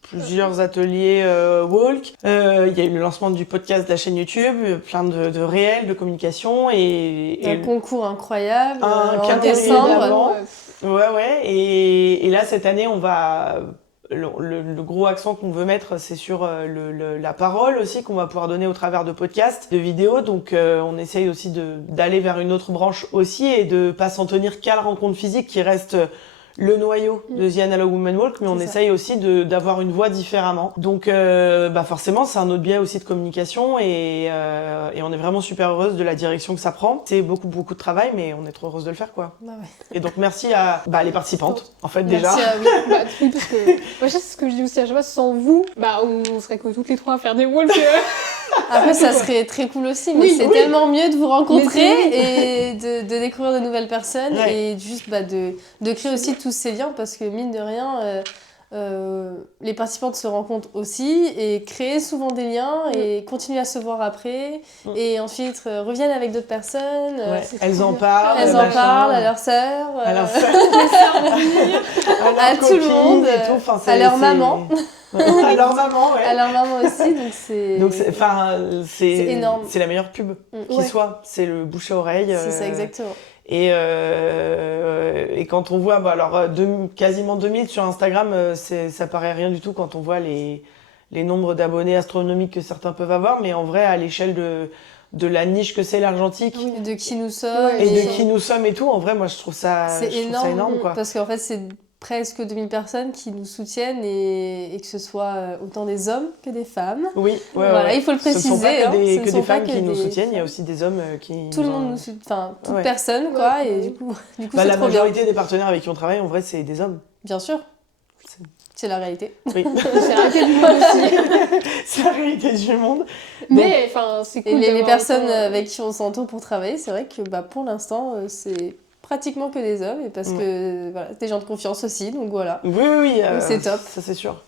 plusieurs ateliers walk. Il y a eu le lancement du podcast de la chaîne YouTube, plein de réels, de communication et un concours incroyable en décembre. Ouais. Et là, cette année, on va... Le gros accent qu'on veut mettre, c'est sur la parole aussi, qu'on va pouvoir donner au travers de podcasts, de vidéos. Donc, on essaye aussi d'aller vers une autre branche aussi et de pas s'en tenir qu'à la rencontre physique qui reste... le noyau de The Analog Women Walk, mais on essaye aussi d'avoir une voix différemment. Donc forcément, c'est un autre biais aussi de communication et on est vraiment super heureuse de la direction que ça prend. C'est beaucoup de travail, mais on est trop heureuse de le faire, quoi. Et donc merci à les participantes, en fait, déjà. Oui, parce que moi, c'est ce que je dis aussi à chaque fois, sans vous, on serait que toutes les 3 à faire des walks. Après, ça serait très cool aussi, mais c'est tellement mieux de vous rencontrer et de découvrir de nouvelles personnes et juste de créer aussi tous ces liens parce que mine de rien, les participantes se rencontrent aussi et créent souvent des liens et continuent à se voir après et ensuite reviennent avec d'autres personnes. Elles en parlent. À leurs sœurs. À leurs sœurs. À tout le monde. À leur maman. À leur maman, à leur maman aussi, donc c'est énorme. C'est la meilleure pub qui soit, c'est le bouche à oreille. C'est ça, exactement. Et quand on voit, quasiment 2000 sur Instagram, ça paraît rien du tout quand on voit les nombres d'abonnés astronomiques que certains peuvent avoir, mais en vrai, à l'échelle de la niche que c'est l'argentique, de qui nous sommes, de qui nous sommes et tout, en vrai, moi je trouve ça énorme, quoi. Parce qu'en fait, c'est presque 2000 personnes qui nous soutiennent et que ce soit autant des hommes que des femmes. Oui, il faut le préciser. Ce ne sont pas que des femmes qui nous soutiennent, il y a aussi des hommes qui... Tout le monde nous soutient, toute personne, quoi, et du coup c'est la trop majorité bien. des partenaires avec qui on travaille, en vrai, c'est des hommes. Bien sûr. C'est la réalité. Oui. C'est arrêté du monde aussi. C'est la réalité du monde. Mais enfin, c'est Et cool. les d'avoir personnes autant, avec qui on s'entoure pour travailler, c'est vrai que pour l'instant, c'est pratiquement que des hommes, et parce que voilà, c'est des gens de confiance aussi, donc voilà. Oui, c'est top. Ça c'est sûr.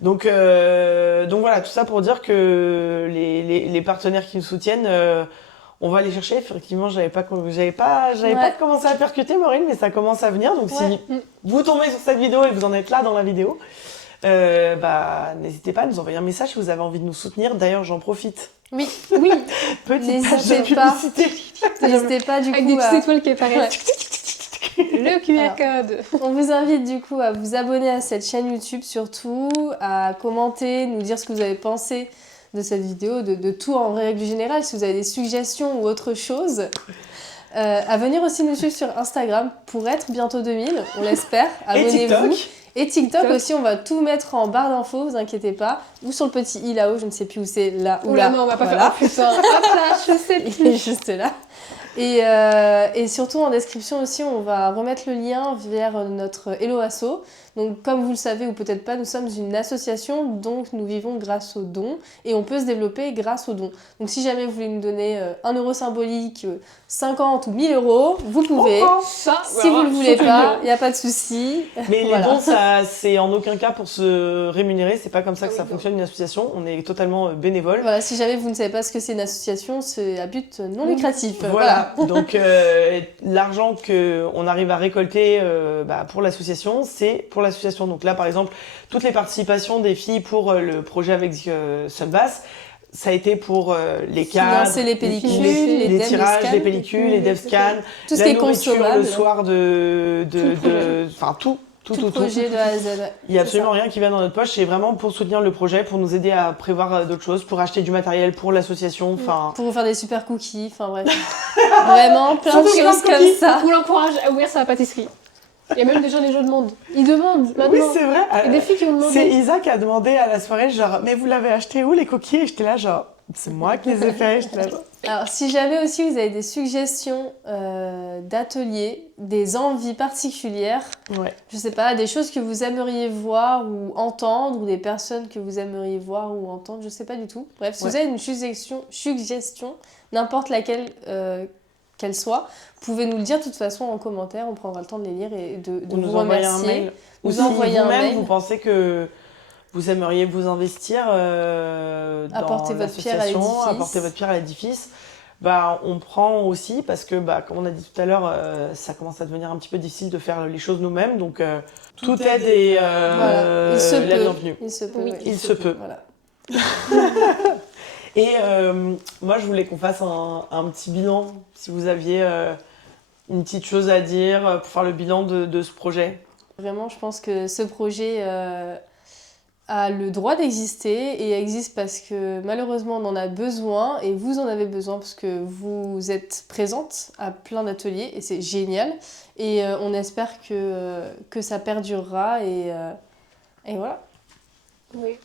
Donc voilà, tout ça pour dire que les partenaires qui nous soutiennent, on va les chercher. Effectivement, j'avais pas commencé à percuter, Maureen, mais ça commence à venir. Donc si vous tombez sur cette vidéo et que vous en êtes là dans la vidéo, n'hésitez pas à nous envoyer un message si vous avez envie de nous soutenir. D'ailleurs, j'en profite. Oui, Petite page de n'hésitez pas. publicité. N'hésitez pas du avec coup des petites étoiles qui apparaissent. Ouais. Le QR code. On vous invite du coup à vous abonner à cette chaîne YouTube surtout, à commenter, nous dire ce que vous avez pensé de cette vidéo, de tout en règle générale, si vous avez des suggestions ou autre chose. À venir aussi nous suivre sur Instagram pour être bientôt 2000, on l'espère. Et Abonnez-vous. TikTok. Et TikTok aussi, on va tout mettre en barre d'infos, vous inquiétez pas. Ou sur le petit i là-haut, je ne sais plus où c'est, là ou là. Oula, non, on va pas Voilà. faire. Oh putain, hop là, je sais Il plus. est juste là. Et surtout en description aussi, on va remettre le lien vers notre Hello Asso. Donc comme vous le savez ou peut-être pas, nous sommes une association, donc nous vivons grâce aux dons et on peut se développer grâce aux dons. Donc si jamais vous voulez nous donner 1 euro symbolique, 50 ou 1000 euros, vous pouvez. Ça, Si vous ne le voulez pas, il n'y a pas de souci. Mais les Voilà. dons, c'est en aucun cas pour se rémunérer. C'est pas comme ça que ça fonctionne une association. On est totalement bénévole. Voilà, si jamais vous ne savez pas ce que c'est une association, c'est à but non lucratif. Voilà. Donc l'argent que on arrive à récolter pour l'association, c'est pour l'association. Donc là, par exemple, toutes les participations des filles pour le projet avec Sunbass, ça a été pour les cadres, Financer les pellicules, les les devs, tirages, les les scans. pellicules, les dev scans, Tout ce la qui est nourriture consommable. le soir enfin tout. Tout projet de A à Z. Il n'y a C'est absolument ça. rien qui vient dans notre poche, c'est vraiment pour soutenir le projet, pour nous aider à prévoir d'autres choses, pour acheter du matériel pour l'association, enfin... Pour vous faire des super cookies, enfin bref. Vraiment plein de Surtout choses les comme cookies, ça. on l'encourage à ouvrir sa pâtisserie. Il y a même déjà les gens demandent. Ils demandent maintenant. Oui, c'est vrai. Il y a des filles qui ont C'est demandé. Isa qui a demandé à la soirée, genre, mais vous l'avez acheté où les coquilles? Et j'étais là, genre, c'est moi qui les ai faits. J'étais là, genre... Alors si jamais aussi vous avez des suggestions d'ateliers, des envies particulières, Ouais. je sais pas, des choses que vous aimeriez voir ou entendre, ou des personnes que vous aimeriez voir ou entendre, je sais pas du tout. Bref, si Ouais. vous avez une suggestion, n'importe laquelle qu'elle soit, vous pouvez nous le dire de toute façon en commentaire, on prendra le temps de les lire et de Ou nous vous envoyer remercier. un mail. Ou Nous si envoyer un vous-même, mail. vous pensez que vous aimeriez vous investir dans Apporter votre pierre à l'association, l'édifice. apporter votre pierre à l'édifice, bah, on prend aussi, parce que, bah, comme on a dit tout à l'heure, ça commence à devenir un petit peu difficile de faire les choses nous-mêmes, donc toute aide est Voilà. Il se la peut. bienvenue. Il se peut. Oui, ouais. il se peut. Voilà. Et moi, je voulais qu'on fasse un petit bilan, si vous aviez une petite chose à dire pour faire le bilan de ce projet. Vraiment, je pense que ce projet a le droit d'exister et existe parce que malheureusement on en a besoin et vous en avez besoin parce que vous êtes présente à plein d'ateliers et c'est génial. Et on espère que ça perdurera et voilà. Oui.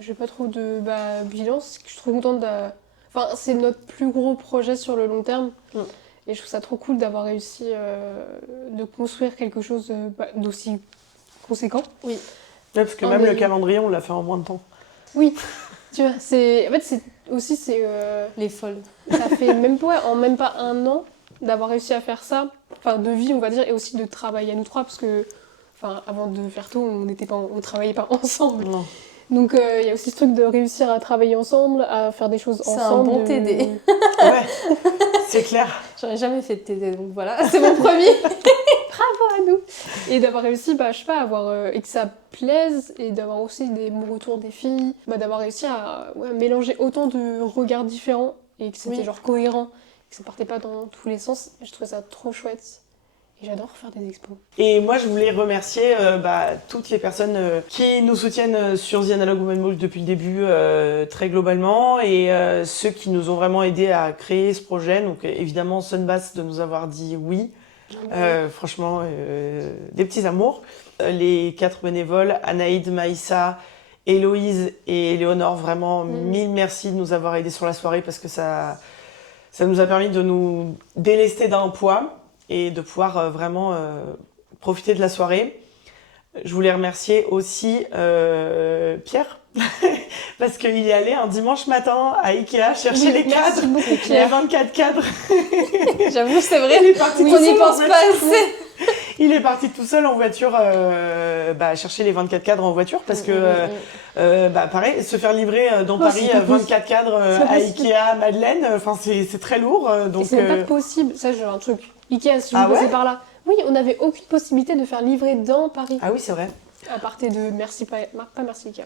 J'ai pas trop de bilan. C'est que je suis trop contente Enfin, c'est notre plus gros projet sur le long terme. Mm. Et je trouve ça trop cool d'avoir réussi de construire quelque chose d'aussi conséquent. Ouais, parce que Oh, même mais- le calendrier, on l'a fait en moins de temps. Oui, tu vois, en fait, Les folles. ça fait en même pas 1 an d'avoir réussi à faire ça, enfin de vie on va dire, et aussi de travailler à nous trois, parce que enfin, avant de faire tout, on travaillait pas ensemble. Non. Donc il y a aussi ce truc de réussir à travailler ensemble, à faire des choses C'est un ensemble. bon TD. Ouais, c'est clair. J'en ai jamais fait de TD donc voilà, c'est mon premier. À nous. Et d'avoir réussi, je sais pas, et que ça plaise, et d'avoir aussi des bons retours des filles, d'avoir réussi à mélanger autant de regards différents, et que c'était Oui. genre cohérent, que ça partait pas dans tous les sens. Je trouvais ça trop chouette. Et j'adore faire des expos. Et moi, je voulais remercier toutes les personnes qui nous soutiennent sur The Analog Women Walk depuis le début, très globalement, et ceux qui nous ont vraiment aidés à créer ce projet. Donc évidemment, Sunbass de nous avoir dit oui. Franchement, des petits amours. Les 4 bénévoles, Anaïd, Maïssa, Héloïse et Léonore, vraiment mille merci de nous avoir aidés sur la soirée parce que ça nous a permis de nous délester d'un poids et de pouvoir vraiment profiter de la soirée. je voulais remercier aussi Pierre, parce qu'il est allé un dimanche matin à Ikea chercher les cadres, Merci beaucoup, les Pierre. 24 cadres. J'avoue, c'est vrai. Il est parti Oui, tout on n'y seul en pense pas voiture. assez. Il est parti tout seul en voiture chercher les 24 cadres en voiture parce que pareil, se faire livrer dans Oh, Paris c'est pas 24 cadres C'est pas à possible. Ikea, Madeleine, enfin c'est très lourd Et donc c'est même pas possible. Ça, j'ai un truc. Ikea, si vous Ah passez ouais par là. Oui, on n'avait aucune possibilité de faire livrer dans Paris. ah oui, c'est vrai. À partir de merci, pas merci Ikea.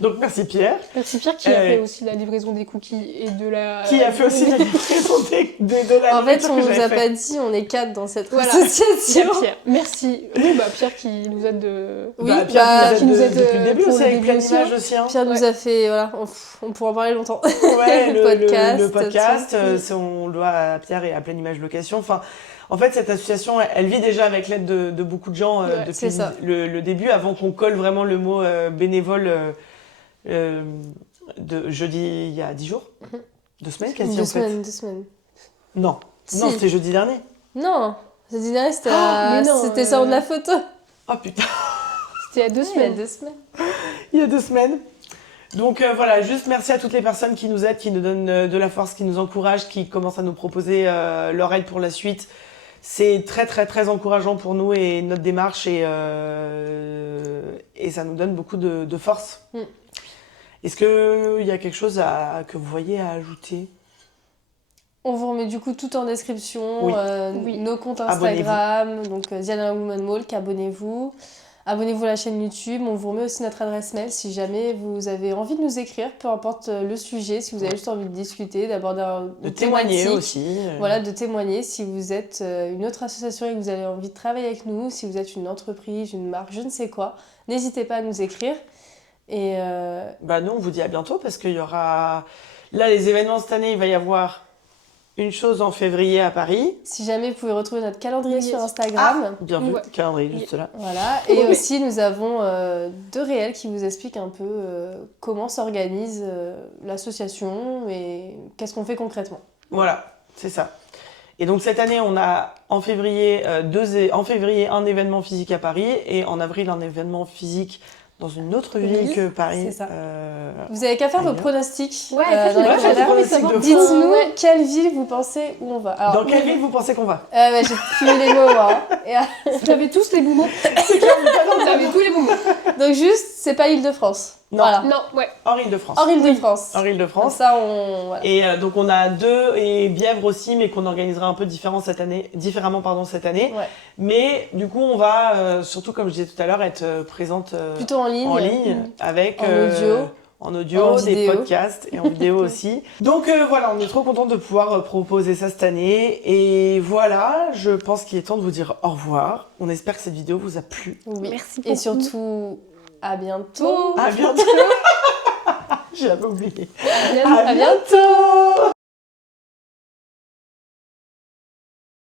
Donc merci Pierre Merci Pierre qui a fait aussi la livraison des cookies et de la... qui a fait aussi la livraison de la En fait, nourriture on que nous j'avais a fait. pas dit, on est 4 dans cette Voilà. association. Pierre. Merci. Oui, Pierre qui nous aide de... Oui, Pierre qui nous aide depuis le début pour aussi le avec début plein aussi, d'images aussi. Hein. Pierre nous a fait, voilà, on pourra en parler longtemps. Ouais, Podcast, le podcast, tout. on le doit à Pierre et à Pleine Image Location. Enfin, en fait, cette association, elle vit déjà avec l'aide de beaucoup de gens Ouais, depuis c'est ça. le début, avant qu'on colle vraiment le mot bénévole de jeudi il y a 10 jours. 2 semaines quasi, en fait. 2 semaines. Non, Si. non, c'était jeudi dernier. Non, ce dîner, c'était mais non, c'était ça de la photo. Oh putain, C'était il y a 2 Il y a semaines. 2 semaines. il y a 2 semaines. Donc voilà, juste merci à toutes les personnes qui nous aident, qui nous donnent de la force, qui nous encouragent, qui commencent à nous proposer leur aide pour la suite. C'est très très très encourageant pour nous et notre démarche et ça nous donne beaucoup de force. Mm. Est-ce qu'il y a quelque chose que vous voyez à ajouter? On vous remet du coup tout en description, Oui. Oui. nos comptes Abonnez-vous. Instagram, donc Ziana Woman Walk, abonnez-vous. Abonnez-vous à la chaîne YouTube, on vous remet aussi notre adresse mail si jamais vous avez envie de nous écrire, peu importe le sujet, si vous avez juste envie de discuter, d'aborder De une témoigner thématique. aussi. Voilà, de témoigner si vous êtes une autre association et que vous avez envie de travailler avec nous, si vous êtes une entreprise, une marque, je ne sais quoi, n'hésitez pas à nous écrire. Et Bah nous on vous dit à bientôt parce qu'il y aura... Là les événements cette année, il va y avoir une chose en février à Paris. si jamais vous pouvez retrouver notre calendrier Yes. sur Instagram. Bien vu, Ouais. calendrier juste là. Voilà, et Oui. aussi nous avons 2 réels qui vous expliquent un peu comment s'organise l'association et qu'est-ce qu'on fait concrètement. Voilà, c'est ça. Et donc cette année, on a en février, un événement physique à Paris et en avril un événement physique dans une autre ville que Paris. c'est ça. Vous avez qu'à faire vos ailleurs. pronostics Ouais, dans les ouais, faites commentaires. vos pronostics de Dites-nous Ouais. quelle ville vous pensez où on va. Alors, Dans quelle ville vous pensez qu'on va? j'ai plus les mots moi. Hein. Et, Vous avez tous les mots. Vous avez tous les mots. donc juste, c'est pas l'Île-de-France. Non. Voilà. Non, ouais. Hors Île-de-France. Hors Île-de-France. Hors Comme Île-de-France. ça, on... Voilà. Et donc on a 2 et Bièvre aussi, mais qu'on organisera un peu différemment cette année. Ouais. Mais du coup, on va, surtout comme je disais tout à l'heure, être présente Plutôt en ligne. en ligne avec En audio. En des vidéo. podcasts et en vidéo aussi. Donc voilà, on est trop content de pouvoir proposer ça cette année. Et voilà, je pense qu'il est temps de vous dire au revoir. On espère que cette vidéo vous a plu. Oui. Merci Et beaucoup. surtout, à bientôt. À bientôt. J'avais oublié. À bientôt. À bientôt.